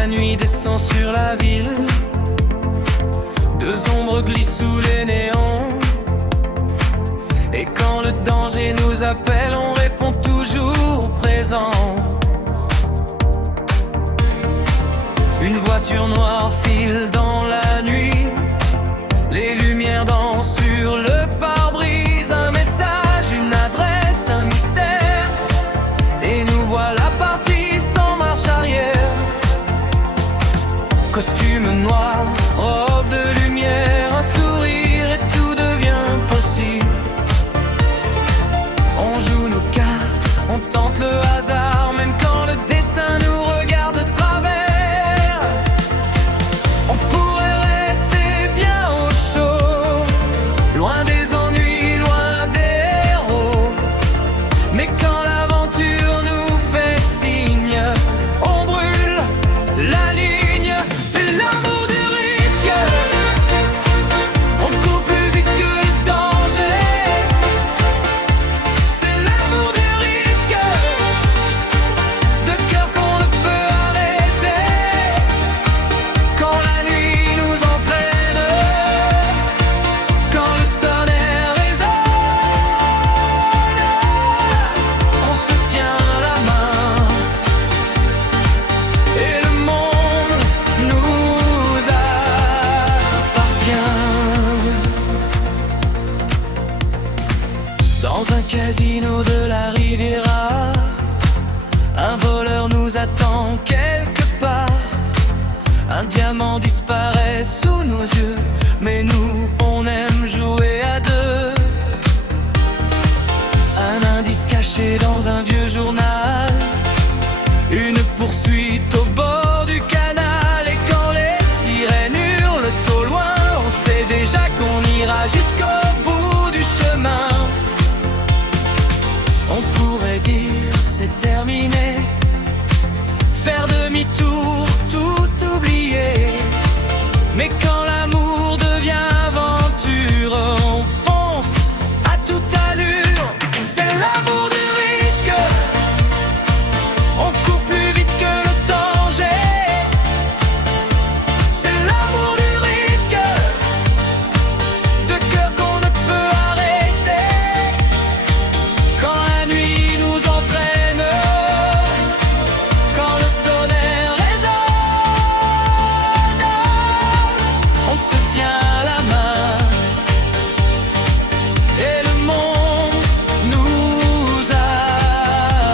la nuit descend sur la ville, deux ombres glissent sous les néons. Et quand le danger nous appelle, on répond toujours présent. Une voiture noire file dans la nuit, les lumières dansent sur le pare-brise. Un message, une adresse, un mystère, et nous voilà partis sans marche arrière. Costume noir, robe de lumière, un sourire et tout devient possible. On joue nos cartes, on tente le hasard, même quand le destin nous regarde de travers. On pourrait rester bien au chaud, loin des ennuis, loin des héros. Mais quand l'aventure nous fait signe, on brûle la ligne. C'est l'amour du risque, on court plus vite que le danger. C'est l'amour du risque, de cœur qu'on ne peut arrêter. Quand la nuit nous entraîne, quand le tonnerre résonne, on se tient la main et le monde nous appartient. Dans un casino de la Riviera, un voleur nous attend quelque part. Un diamant disparaît sous nos yeux, mais nous, on aime jouer à deux. Un indice caché dans un vieux journal, une poursuite au bord du canal. Et quand les sirènes hurlent au loin, on sait déjà qu'on ira jusqu'au bout du chemin. On pourrait dire c'est terminé, faire demi-tour, tout oublier. Mais quand l'amour devient aventure, on fonce à toute allure. C'est l'amour du risque, on court plus vite que le danger. C'est l'amour du risque, de cœur qu'on ne peut arrêter. Quand la nuit nous entraîne, quand le tonnerre résonne, on se tient la main et le monde nous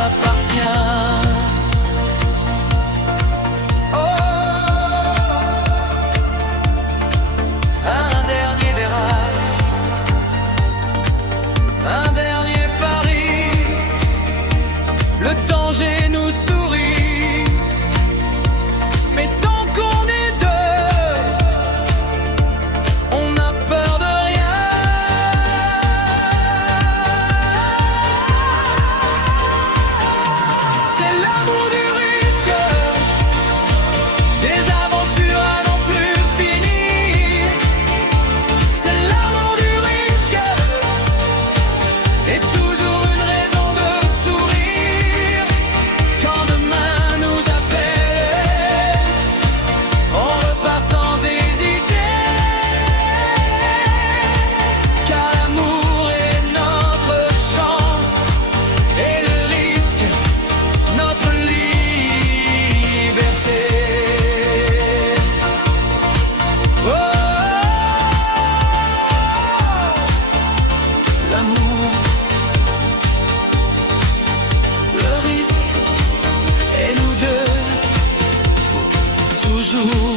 appartient. Oh, un dernier déraille, un dernier pari. Le danger nous sourit, mais tant qu'on est deux, on n'a peur de rien. C'est l'amour du risque, des aventures à n'en plus finir. C'est l'amour du risque, et toujours une raison de sourire. Quand demain nous appelle, on repart sans hésiter. Car l'amour est notre chance, et le risque, notre liberté. Oh, l'amour, le risque, et nous deux, toujours